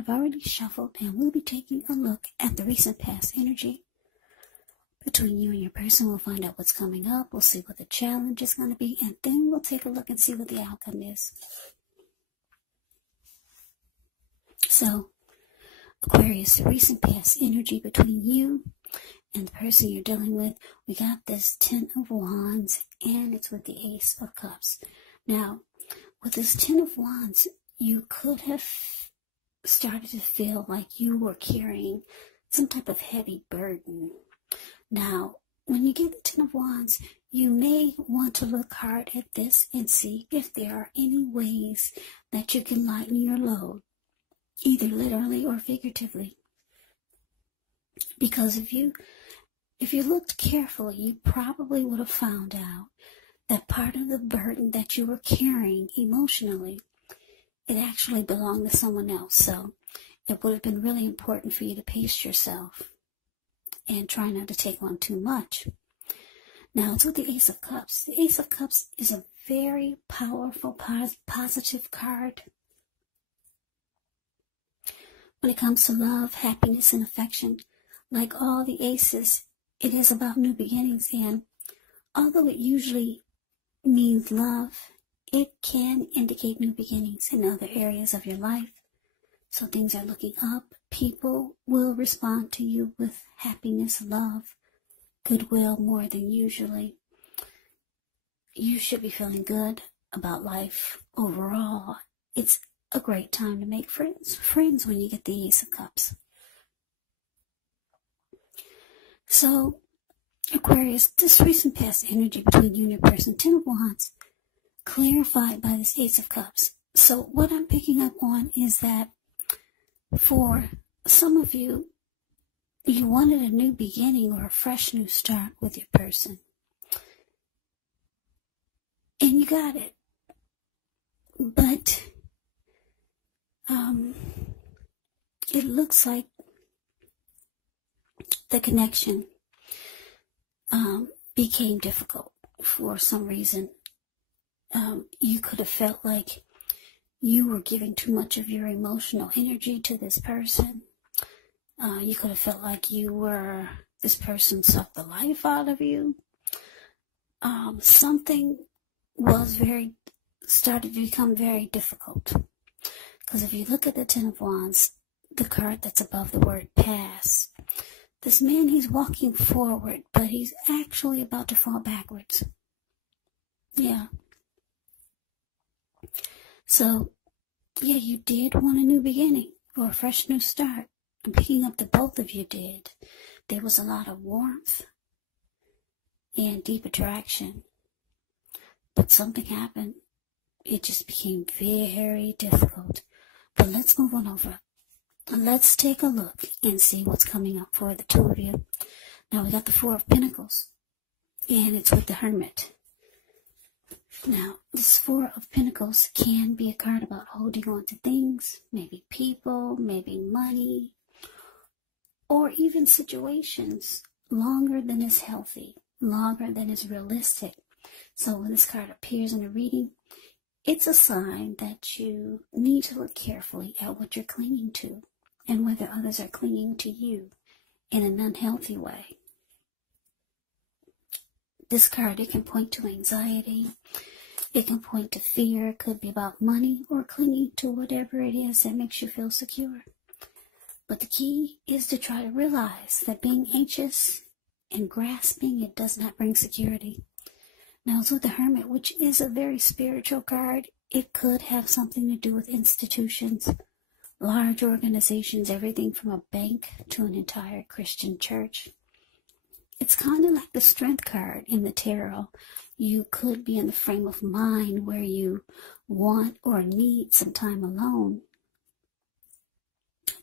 I've already shuffled, and we'll be taking a look at the recent past energy between you and your person. We'll find out what's coming up. We'll see what the challenge is going to be, and then we'll take a look and see what the outcome is. So, Aquarius, the recent past energy between you and the person you're dealing with, we got this 10 of Wands, and it's with the Ace of Cups. Now, with this 10 of Wands, you could have started to feel like you were carrying some type of heavy burden. Now, when you get the 10 of Wands, you may want to look hard at this and see if there are any ways that you can lighten your load, either literally or figuratively. Because if you looked carefully, you probably would have found out that part of the burden that you were carrying emotionally, it actually belonged to someone else. So it would have been really important for you to pace yourself and try not to take on too much. Now, it's with the Ace of Cups. The Ace of Cups is a very powerful, positive card. When it comes to love, happiness, and affection, like all the aces, it is about new beginnings. And although it usually means love, it can indicate new beginnings in other areas of your life. So things are looking up. People will respond to you with happiness, love, goodwill more than usually. You should be feeling good about life overall. It's a great time to make friends when you get the Ace of Cups. So, Aquarius, this recent past energy between you and your person, 10 of Wands, clarified by this Ace of Cups. So what I'm picking up on is that for some of you, you wanted a new beginning or a fresh new start with your person. And you got it. But it looks like the connection became difficult for some reason. You could have felt like you were giving too much of your emotional energy to this person. You could have felt like this person sucked the life out of you. Something started to become very difficult. Because if you look at the 10 of Wands, the card that's above the word pass, this man, he's walking forward, but he's actually about to fall backwards. Yeah. So, yeah, you did want a new beginning or a fresh new start. I'm picking up that both of you did. There was a lot of warmth and deep attraction. But something happened. It just became very difficult. But let's move on over. Let's take a look and see what's coming up for the two of you. Now, we got the 4 of Pentacles, and it's with the Hermit. Now, this 4 of Pentacles can be a card about holding on to things, maybe people, maybe money, or even situations longer than is healthy, longer than is realistic. So when this card appears in a reading, it's a sign that you need to look carefully at what you're clinging to and whether others are clinging to you in an unhealthy way. This card, it can point to anxiety. It can point to fear. It could be about money or clinging to whatever it is that makes you feel secure. But the key is to try to realize that being anxious and grasping, it does not bring security. Now, it's with the Hermit, which is a very spiritual card. It could have something to do with institutions, large organizations, everything from a bank to an entire Christian church. It's kind of like the Strength card in the tarot. You could be in the frame of mind where you want or need some time alone.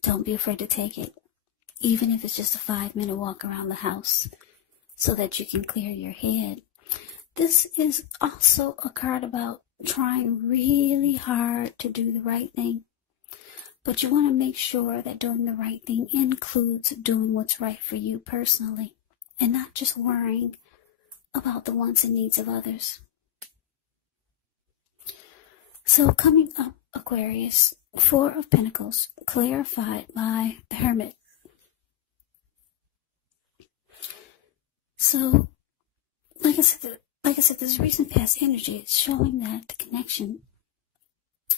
Don't be afraid to take it, even if it's just a 5-minute walk around the house so that you can clear your head. This is also a card about trying really hard to do the right thing. But you want to make sure that doing the right thing includes doing what's right for you personally and not just worrying about the wants and needs of others. So coming up, Aquarius, Four of Pentacles, clarified by the Hermit. So, like I said, this recent past energy is showing that the connection,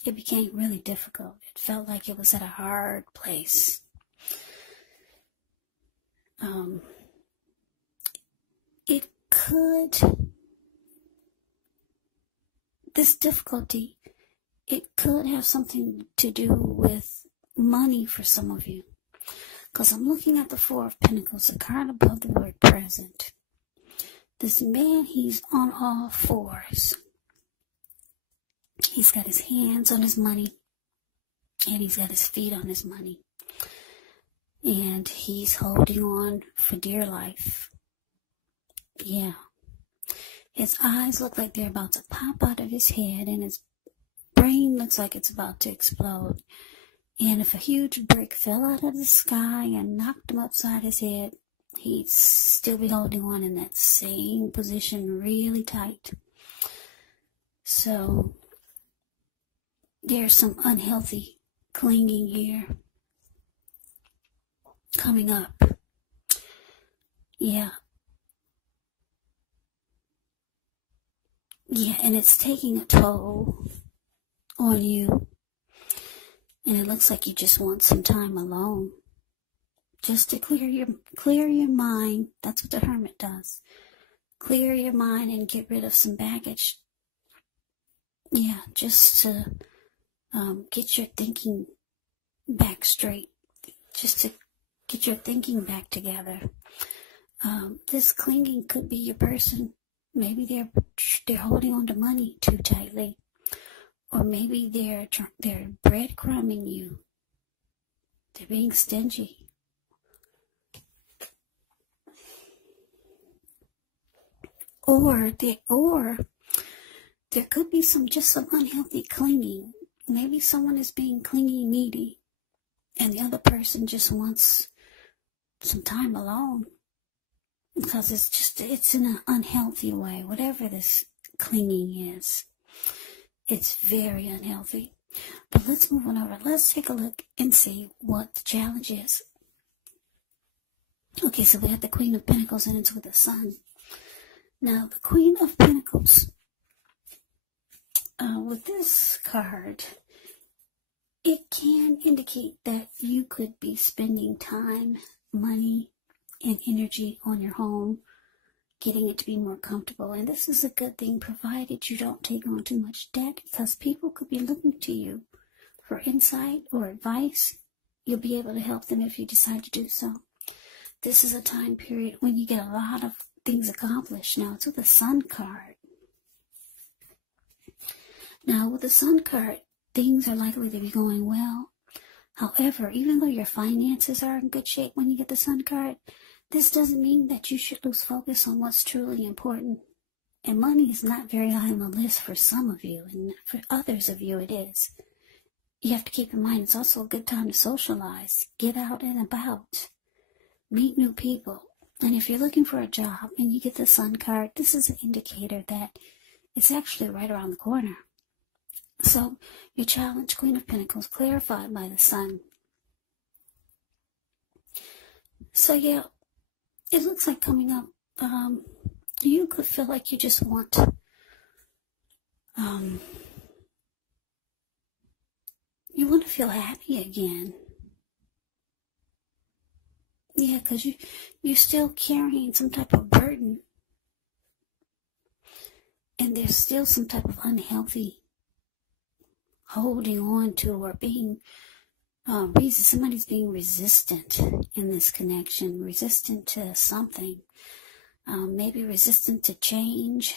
it became really difficult. It felt like it was at a hard place. This difficulty, it could have something to do with money for some of you. Because I'm looking at the Four of Pentacles, the card above the word present. This man, he's on all fours. He's got his hands on his money, and he's got his feet on his money. And he's holding on for dear life. Yeah. His eyes look like they're about to pop out of his head, and his brain looks like it's about to explode. And if a huge brick fell out of the sky and knocked him upside his head, he'd still be holding on in that same position really tight. So, there's some unhealthy clinging here coming up. Yeah. Yeah, and it's taking a toll on you. And it looks like you just want some time alone. Just to clear your mind. That's what the Hermit does. Clear your mind and get rid of some baggage. Yeah, just to get your thinking back straight. Just to get your thinking back together. This clinging could be your person. Maybe they're holding on to money too tightly. Or maybe they're breadcrumbing you. They're being stingy. Or there could be some unhealthy clinging. Maybe someone is being clingy, needy, and the other person just wants some time alone. Because it's in an unhealthy way, whatever this clinging is. It's very unhealthy. But let's move on over. Let's take a look and see what the challenge is. Okay, so we have the Queen of Pentacles and it's with the Sun. Now, the Queen of Pentacles, with this card, it can indicate that you could be spending time, money, and energy on your home, getting it to be more comfortable. And this is a good thing, provided you don't take on too much debt, because people could be looking to you for insight or advice. You'll be able to help them if you decide to do so. This is a time period when you get a lot of things accomplished. Now, it's with the Sun card. Now, with the Sun card, things are likely to be going well. However, even though your finances are in good shape when you get the Sun card, this doesn't mean that you should lose focus on what's truly important. And money is not very high on the list for some of you, and for others of you it is. You have to keep in mind it's also a good time to socialize, get out and about, meet new people. And if you're looking for a job and you get the Sun card, this is an indicator that it's actually right around the corner. So, your challenge, Queen of Pentacles, clarified by the Sun. So, yeah. It looks like coming up, you could feel like you just want, you want to feel happy again. Yeah, because you're still carrying some type of burden. And there's still some type of unhealthy holding on to or being somebody's being resistant in this connection, resistant to something, maybe resistant to change.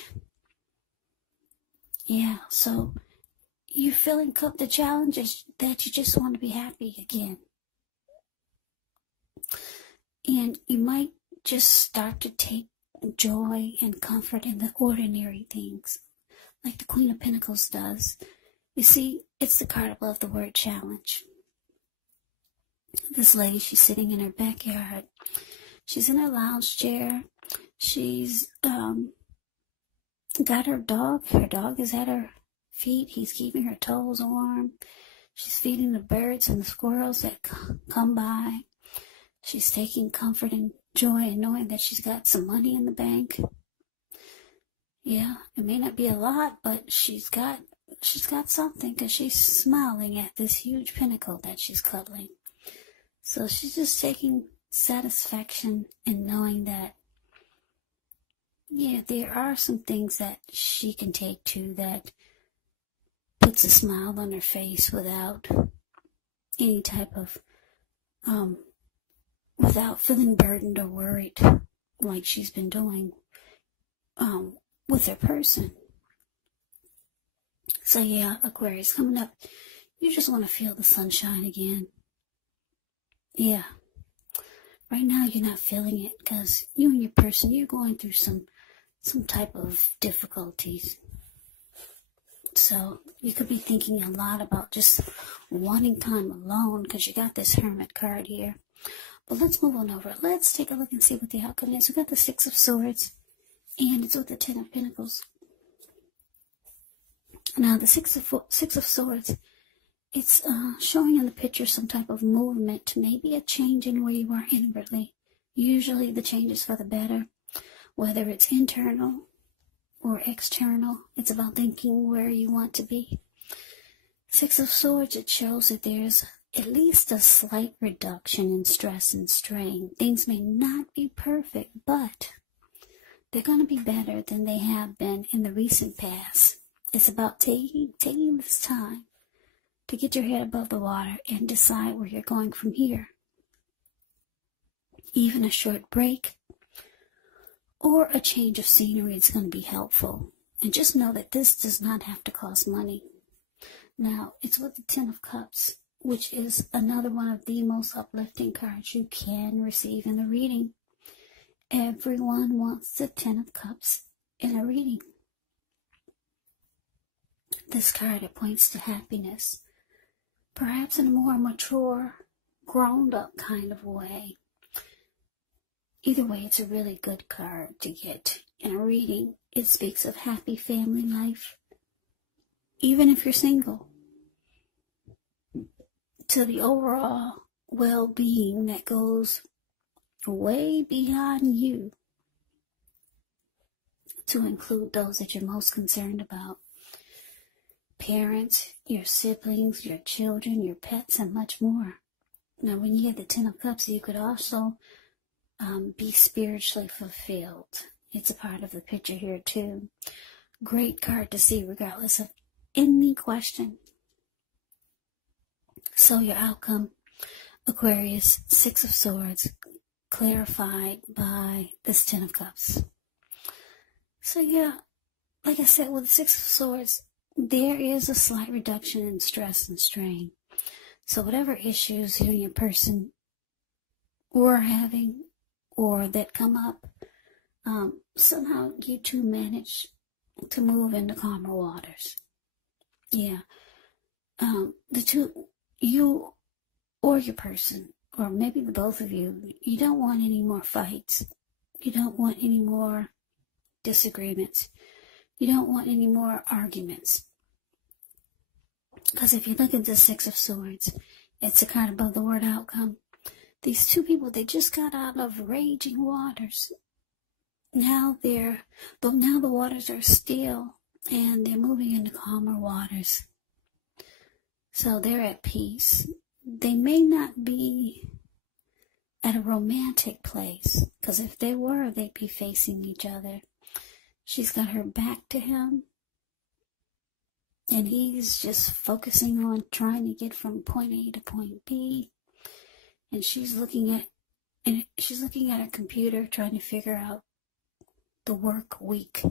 Yeah, so you're feeling the challenge is that you just want to be happy again. And you might just start to take joy and comfort in the ordinary things, like the Queen of Pentacles does. You see, it's the card above the word challenge. This lady, she's sitting in her backyard. She's in her lounge chair. She's got her dog. Her dog is at her feet. He's keeping her toes warm. She's feeding the birds and the squirrels that come by. She's taking comfort and joy in knowing that she's got some money in the bank. Yeah, it may not be a lot, but she's got something, because she's smiling at this huge pinnacle that she's cuddling. So she's just taking satisfaction in knowing that, yeah, there are some things that she can take to that puts a smile on her face without any type of, without feeling burdened or worried like she's been doing, with her person. So yeah, Aquarius, coming up, you just want to feel the sunshine again. Yeah. Right now you're not feeling it because you and your person, you're going through some type of difficulties. So you could be thinking a lot about just wanting time alone because you got this Hermit card here. But let's move on over. Let's take a look and see what the outcome is. We got the Six of Swords, and it's with the Ten of Pentacles. Now the Six of Swords, it's showing in the picture some type of movement, maybe a change in where you are inwardly. Usually the change is for the better, whether it's internal or external. It's about thinking where you want to be. Six of Swords, it shows that there's at least a slight reduction in stress and strain. Things may not be perfect, but they're going to be better than they have been in the recent past. It's about taking this time to get your head above the water and decide where you're going from here. Even a short break or a change of scenery is going to be helpful. And just know that this does not have to cost money. Now, it's with the Ten of Cups, which is another one of the most uplifting cards you can receive in the reading. Everyone wants the Ten of Cups in a reading. This card, it points to happiness, perhaps in a more mature, grown-up kind of way. Either way, it's a really good card to get in a reading. It speaks of happy family life, even if you're single, to the overall well-being that goes way beyond you, to include those that you're most concerned about. Parents, your siblings, your children, your pets, and much more. Now, when you get the Ten of Cups, you could also be spiritually fulfilled. It's a part of the picture here, too. Great card to see, regardless of any question. So, your outcome, Aquarius, Six of Swords, clarified by this Ten of Cups. So, yeah, like I said, with the Six of Swords, there is a slight reduction in stress and strain. So whatever issues you and your person were having or that come up, somehow you two manage to move into calmer waters. Yeah. The two, you or your person, or maybe the both of you, you don't want any more fights. You don't want any more disagreements. You don't want any more arguments. Because if you look at the Six of Swords, it's a card above the word outcome. These two people, they just got out of raging waters. Now the waters are still, and they're moving into calmer waters. So they're at peace. They may not be at a romantic place, because if they were, they'd be facing each other. She's got her back to him, and he's just focusing on trying to get from point A to point B. And she's looking at her computer, trying to figure out the work week,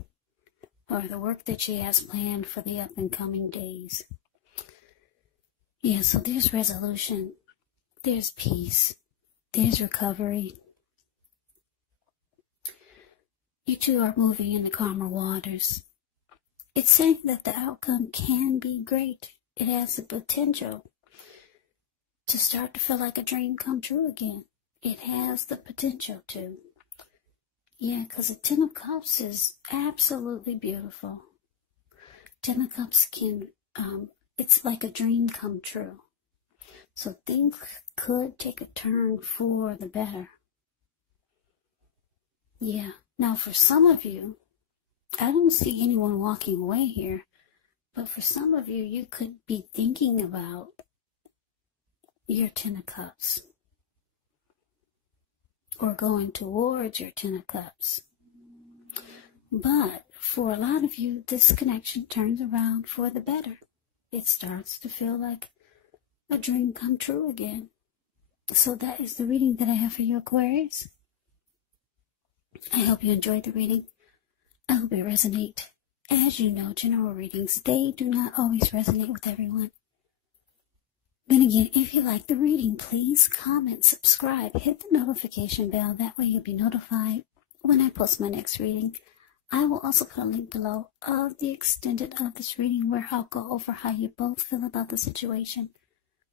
or the work that she has planned for the up and coming days. Yeah, so there's resolution, there's peace, there's recovery. You two are moving into calmer waters. It's saying that the outcome can be great. It has the potential to start to feel like a dream come true again. It has the potential to. Yeah, because the Ten of Cups is absolutely beautiful. Ten of Cups it's like a dream come true. So things could take a turn for the better. Yeah. Now for some of you, I don't see anyone walking away here, but for some of you, you could be thinking about your Ten of Cups or going towards your Ten of Cups. But for a lot of you, this connection turns around for the better. It starts to feel like a dream come true again. So that is the reading that I have for you, Aquarius. I hope you enjoyed the reading. I hope it resonates. As you know, general readings, they do not always resonate with everyone. Then again, if you like the reading, please comment, subscribe, hit the notification bell. That way you'll be notified when I post my next reading. I will also put a link below of the extended of this reading where I'll go over how you both feel about the situation,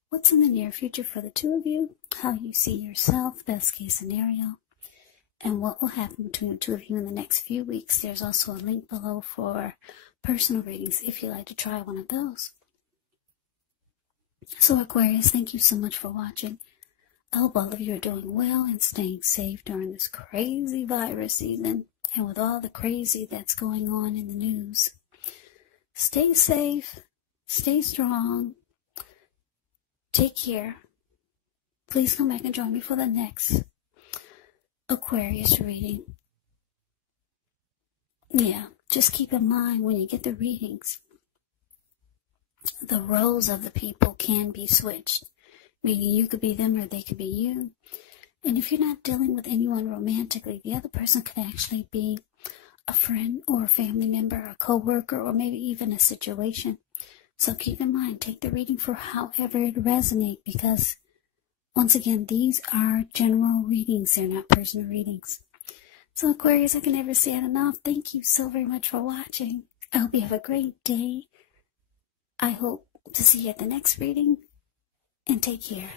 what's in the near future for the two of you, how you see yourself, best case scenario, and what will happen between the two of you in the next few weeks. There's also a link below for personal readings if you'd like to try one of those. So Aquarius, thank you so much for watching. I hope all of you are doing well and staying safe during this crazy virus season and with all the crazy that's going on in the news. Stay safe, stay strong, take care. Please come back and join me for the next Aquarius reading. Yeah, just keep in mind when you get the readings, the roles of the people can be switched, meaning you could be them or they could be you. And if you're not dealing with anyone romantically, the other person could actually be a friend or a family member, a co-worker, or maybe even a situation. So keep in mind, take the reading for however it resonates, because once again, these are general readings. They're not personal readings. So Aquarius, I can never say it enough. Thank you so very much for watching. I hope you have a great day. I hope to see you at the next reading, and take care.